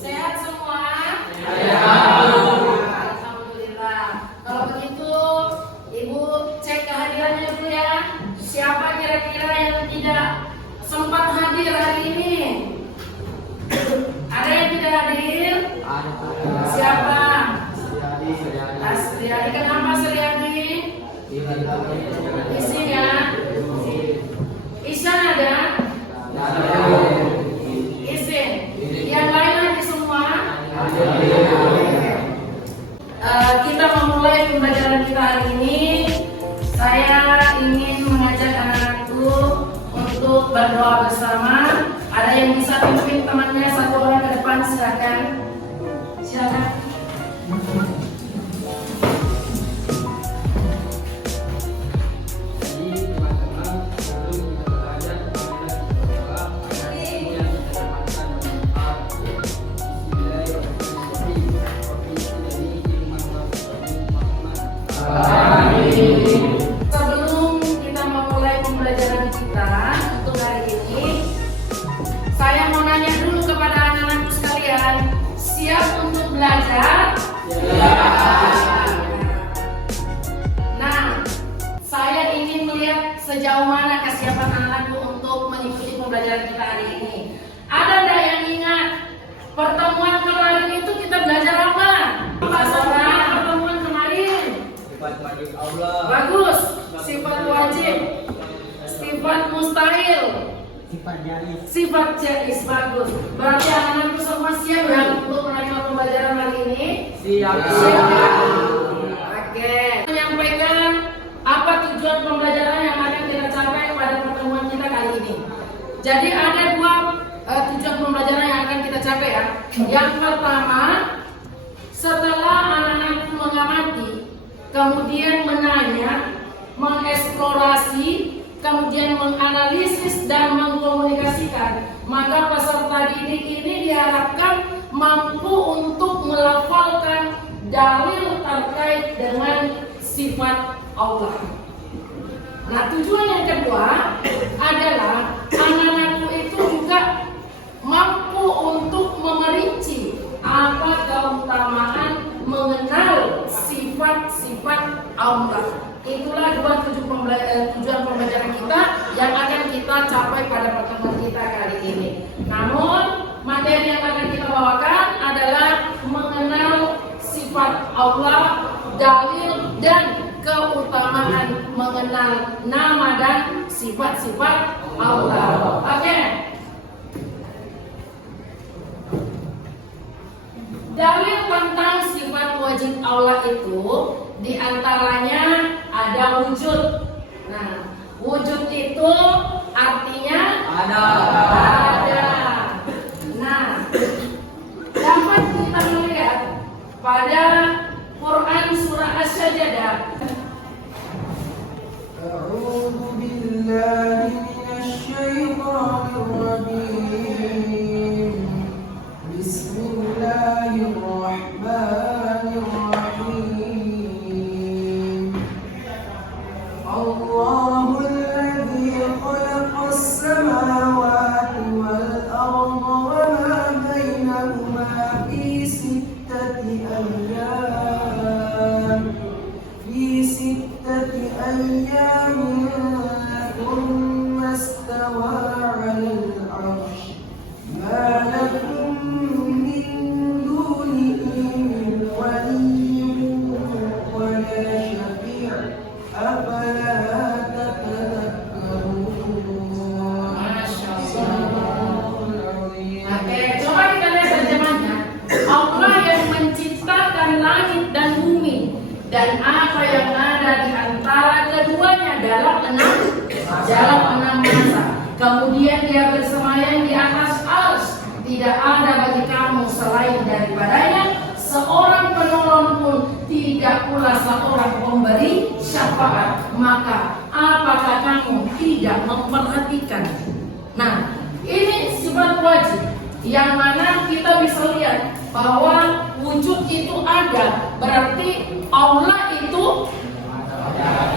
Sehat semua? Alhamdulillah. Kalau begitu, Ibu cek kehadirannya dulu ya. Siapa kira-kira yang tidak sempat hadir hari ini? Ada yang tidak hadir? Siapa? Sriadi. Kenapa Sriadi? Isinya? Isan ada? Isin. Yang lain lagi semua? Kita memulai pembelajaran kita hari ini. Saya ingin mengajak anak-anakku untuk berdoa bersama. Ada yang bisa pimpin temannya satu orang ke depan, silakan. Silakan. Sebelum kita memulai pembelajaran kita untuk hari ini, saya mau nanya dulu kepada anak-anakku sekalian, siap untuk belajar? Ya. Nah, saya ingin melihat sejauh mana kesiapan anak-anakku untuk mengikuti pembelajaran kita hari ini. Ada nggak yang ingat pertemuan kemarin itu kita belajar apa? Masalah pertemuan kemarin. Sifat wajib Allah. Bagus. Sifat wajib. Sifat mustahil. Sifat jais. Bagus. Berarti anak-anakku semua siap ya untuk menerima pembelajaran hari ini? Siap. Oke. Menyampaikan apa tujuan pembelajaran yang akan kita capai pada pertemuan kita kali ini. Jadi ada dua tujuan pembelajaran yang akan kita capai ya. Yang pertama, setelah anak-anakku mengamati, kemudian menanya, mengeksplorasi, kemudian menganalisis dan mengkomunikasikan, maka peserta didik ini diharapkan mampu untuk melafalkan dalil terkait dengan sifat Allah. Nah, tujuan yang kedua adalah anak-anakku itu juga mampu untuk memerinci apa keutamaan mengenal sifat-sifat Allah. Itulah dua tujuan pembelajaran kita yang akan kita capai pada pertemuan kita kali ini. Namun, materi yang akan kita bawakan adalah mengenal sifat Allah, dalil dan keutamaan mengenal nama dan sifat-sifat Allah. Oke. Dalil tentang sifat wajib Allah itu diantaranya ada wujud. Nah, wujud itu artinya ada. Nah, dapat kita melihat pada Quran surah Asy-Sajdah. A'udzu billahi minasy syaithanir rajim. Bismillahirrahmanirrahim. Allahul ladzi khalaqas samawati wal arda wa ma bainahuma fi sittati ayyamin thumma istawa 'alal 'arsy. Ma lakum min dunihi min waliyyin wa la syafi'. Afala tatadhakkarun. Oke, coba kita lihat terjemahnya. Allah yang menciptakan langit dan bumi dan apa yang ada di antara keduanya dalam enam masa. Kemudian Dia bersemayam di atas arsy. Tidak ada bagi kamu selain daripadanya seorang penolong pun, tidak pula seorang pemberi syafaat. Maka apakah kamu tidak memperhatikan? Nah, ini sifat wajib yang mana kita bisa lihat bahwa wujud itu ada, berarti Allah itu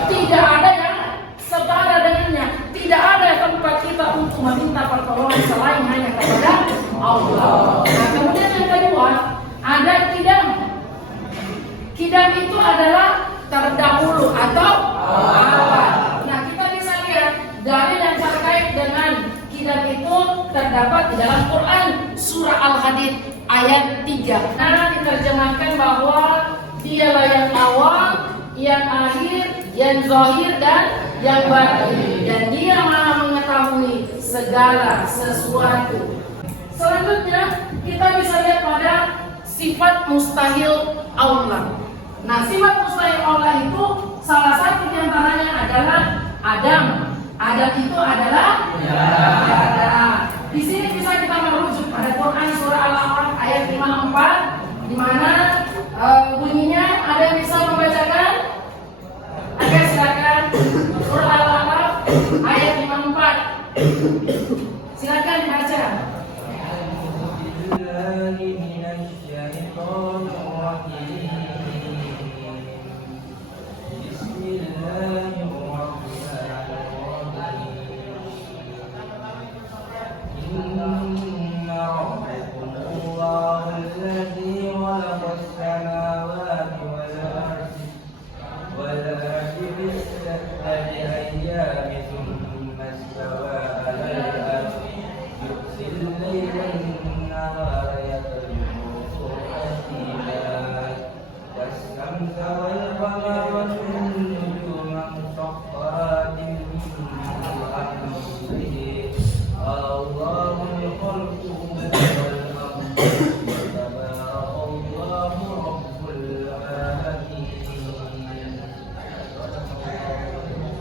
tidak ada yang setara dengannya. Tidak ada tempat kita untuk meminta pertolongan selain hanya Allah. Nah, kemudian yang kedua ada kidam. Kidam itu adalah terdahulu atau awal. Nah, kita bisa lihat dalil yang terkait dengan kidam itu terdapat di dalam Quran surah Al-Hadid ayat 3. Nah, diterjemahkan bahwa dialah yang awal, yang akhir, yang zahir dan yang batin, dan dia maha mengetahui segala sesuatu. Selanjutnya kita bisa lihat pada sifat mustahil Allah. Nah, sifat mustahil Allah itu salah satu di antaranya adalah Adam. Adam itu adalah Adam. Di sini bisa kita merujuk pada Quran surah Al-A'raf ayat 54 di mana bunyinya, ada yang bisa membacakan? Oke, silakan. Surah Al-A'raf ayat 54. Silakan dibaca.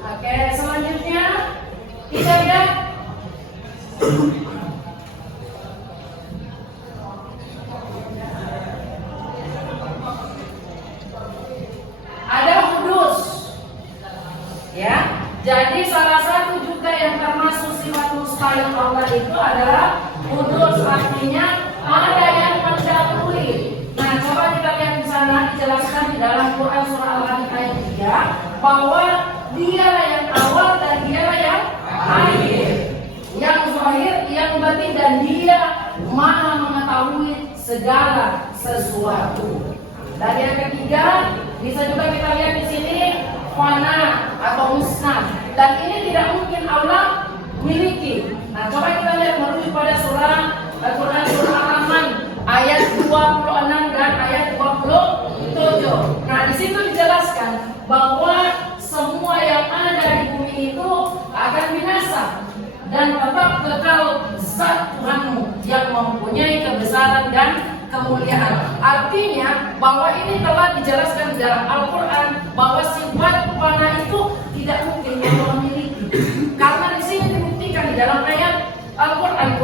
Oke, selanjutnya kita lihat ada hudus, ya. Jadi salah satu juga yang termasuk sifat mustahil Allah itu adalah hudus, artinya ada yang mendahului. Nah, coba kita lihat di sana dijelaskan di dalam Quran surah Al-Hadid ayat 3 bahwa dialah yang awal dan dialah yang akhir, yang zahir, yang batin, dan dia maha mengetahui segala sesuatu. Dan yang ketiga bisa juga kita lihat di sini fana atau musnah, dan ini tidak mungkin Allah miliki. Nah, coba kita lihat merujuk pada surah Al-Quran surah Al-Rahman ayat 26 dan ayat 27. Nah, di situ dijelaskan bahwa semua yang ada di bumi itu akan binasa dan tetap kekal zat Tuhanmu yang mempunyai kebesaran dan kemuliaan. Artinya bahwa ini telah dijelaskan dalam Al-Quran bahwa sifat fana itu tidak mungkin Allah memiliki. Karena di sini dibuktikan di dalam ayat Al-Quran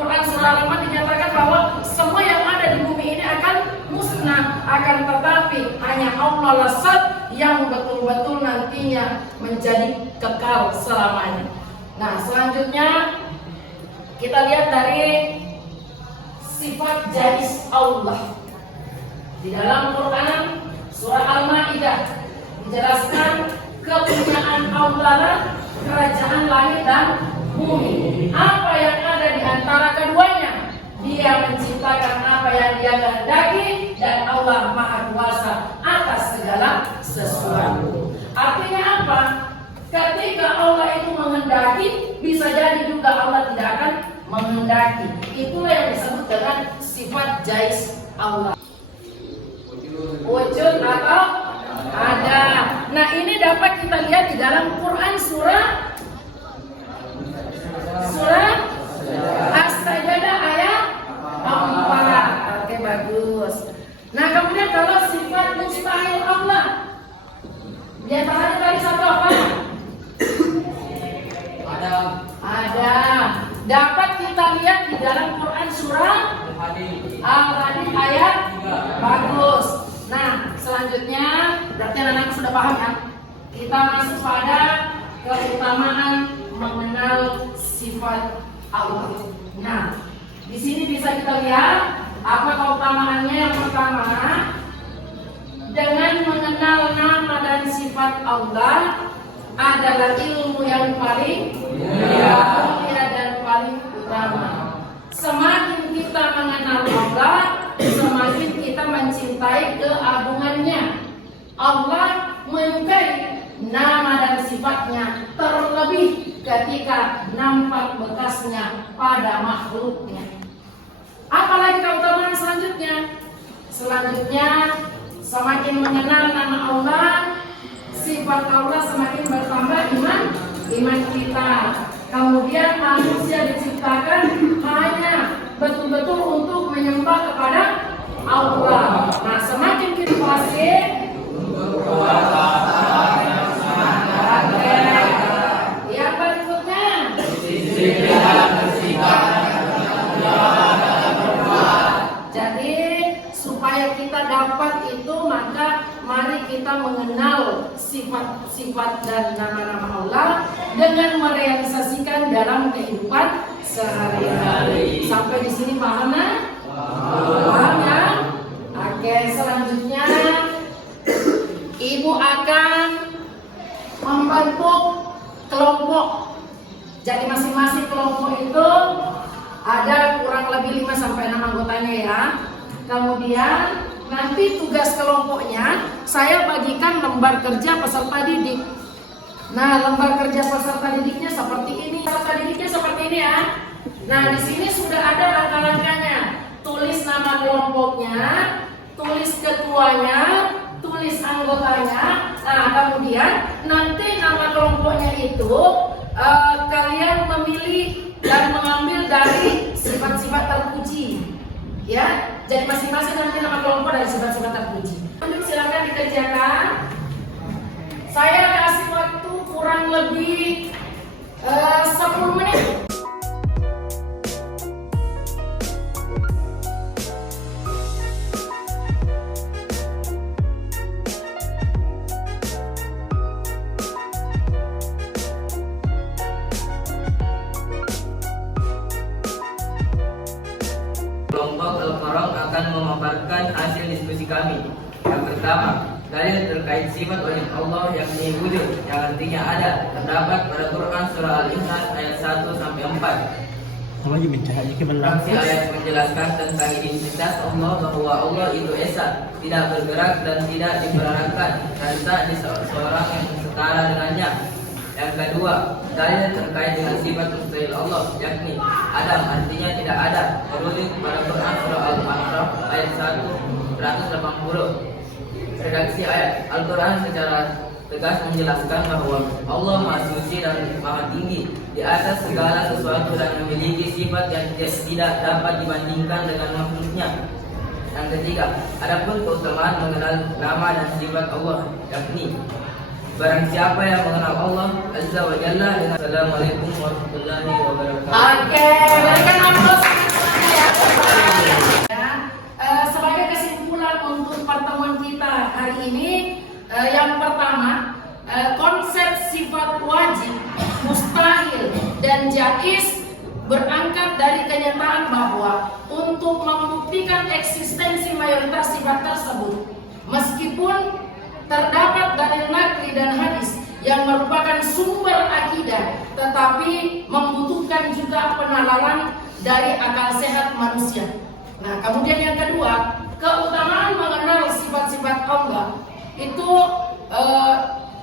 Quran surah Al-Rahman dinyatakan bahwa semua yang ada di bumi ini akan musnah, akan tetapi hanya Allah lah zat yang betul-betul nantinya menjadi kekal selamanya. Nah, selanjutnya kita lihat dari sifat jais Allah. Di dalam Quran surah Al-Maidah dijelaskan kepunyaan Allah kerajaan langit dan bumi. Apa yang ada di antara keduanya, Dia menciptakan apa yang Dia kehendaki, dan Allah Maha Kuasa atas segala sesuatu. Artinya apa? Ketika Allah itu menghendaki, bisa jadi juga Allah tidak akan menghendaki. Itulah yang disebut dengan sifat jais Allah. Wujud atau ada. Nah, ini dapat kita lihat di dalam Quran surah As-Sajdah ayat 4. Oke, bagus. Nah, kemudian kalau sifat mustahil Allah, di antaranya tadi satu apa? Ada. Dapat kita lihat di dalam Quran surah Al-Hadid ayat 3. Bagus. Nah, selanjutnya berarti anak-anak sudah paham ya. Kita masuk pada keutamaan mengenal sifat Allah. Nah, di sini bisa kita lihat apa keutamaannya. Yang pertama, dengan mengenal nama dan sifat Allah adalah ilmu yang paling mulia dan paling utama. semakin kita mengenal Allah, semakin kita mencintai keagungannya. Allah menyukai nama dan sifatnya, terlebih ketika nampak bekasnya pada makhluknya. Apalagi keutamaan selanjutnya? Selanjutnya, semakin mengenal nama Allah, sifat Allah, semakin bertambah iman kita. Kemudian manusia diciptakan hanya betul-betul untuk menyembah kepada Allah. Nah, semakin kita fasih, yang berikutnya, jadi supaya kita dapat itu, maka mari kita mengenal sifat-sifat dan nama-nama Allah dengan merealisasikan dalam kehidupan sehari-hari. Sampai di sini paham ya? Paham ya? Oke, selanjutnya Ibu akan membentuk kelompok. Jadi masing-masing kelompok itu ada kurang lebih 5-6 anggotanya ya. Kemudian nanti tugas kelompoknya saya bagikan lembar kerja peserta didik. Nah, lembar kerja peserta didiknya seperti ini. Peserta didiknya seperti ini ya. Nah, di sini sudah ada langkah-langkahnya. Tulis nama kelompoknya, tulis ketuanya, tulis anggotanya. Nah, kemudian nanti nama kelompoknya itu kalian memilih dan mengambil dari sifat-sifat terpuji. Ya, jadi masing-masing nanti nama kelompok dari sifat-sifat terpuji. Silakan dikerjakan. Saya kasih waktu kurang lebih 10 menit. Kelompok Al-Faraq akan memaparkan hasil diskusi kami. Yang pertama, dalil terkait sifat wajib Allah yakni wujud, yang artinya ada, terdapat pada Quran surah Al-Insan ayat 1-4. Fraksi ayat menjelaskan tentang identitas Allah, bahwa Allah itu esa, tidak bergerak dan tidak diperankan, dan tak seorang yang setara dengannya. Yang kedua, dalil terkait dengan sifat mustahil Allah yakni Adam, artinya tidak ada, merujuk pada Quran surah Al-A'raf ayat 180. Redaksi ayat Al-Quran secara tegas menjelaskan bahwa Allah Maha Suci dan Maha Tinggi di atas segala sesuatu dan memiliki sifat yang tidak dapat dibandingkan dengan makhluknya. Yang ketiga, adapun keutamaan mengenal nama dan sifat Allah yakni barang siapa yang mengenal Allah Azza wa Jalla dengan Assalamualaikum warahmatullahi wabarakatuh. Oke, berikan aplaus ya. Sebagai kesimpulan untuk pertemuan kita hari ini, yang pertama, konsep sifat wajib, mustahil, dan jaiz berangkat dari kenyataan bahwa untuk membuktikan eksistensi mayoritas sifat tersebut, meskipun terdapat dalil naqli dan hadis yang merupakan sumber akidah, tetapi membutuhkan juga penalaran dari akal sehat manusia. Nah, kemudian yang kedua, keutamaan mengenal sifat-sifat Allah itu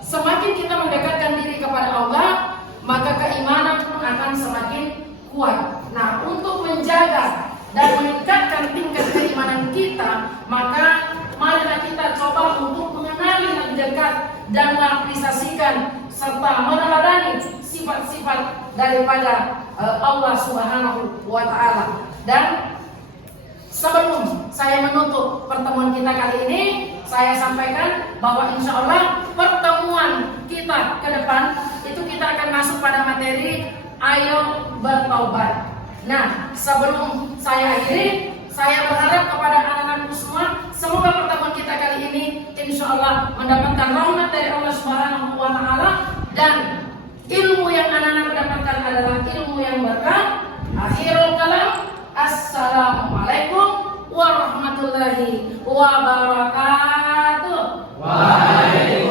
semakin kita mendekatkan diri kepada Allah, maka keimanan pun akan semakin kuat. Nah, untuk menjaga dan meningkatkan tingkat keimanan kita, maka marilah kita coba untuk mengenali lebih dekat dan mengaplikasikan serta meneladani sifat-sifat daripada Allah Subhanahu wa Ta'ala. Dan sebelum saya menutup pertemuan kita kali ini, saya sampaikan bahwa insya Allah pertemuan kita ke depan itu kita akan masuk pada materi ayo bertaubat. Nah, sebelum saya akhiri, saya berharap kepada anak-anakku semua, semoga pertemuan kita kali ini insya Allah mendapatkan rahmat dari Allah Subhanahu wa Ta'ala, dan ilmu yang anak-anak dapatkan adalah ilmu yang berkah. Akhirul kalam, assalamualaikum warahmatullahi wabarakatuh. Waalaikumsalam.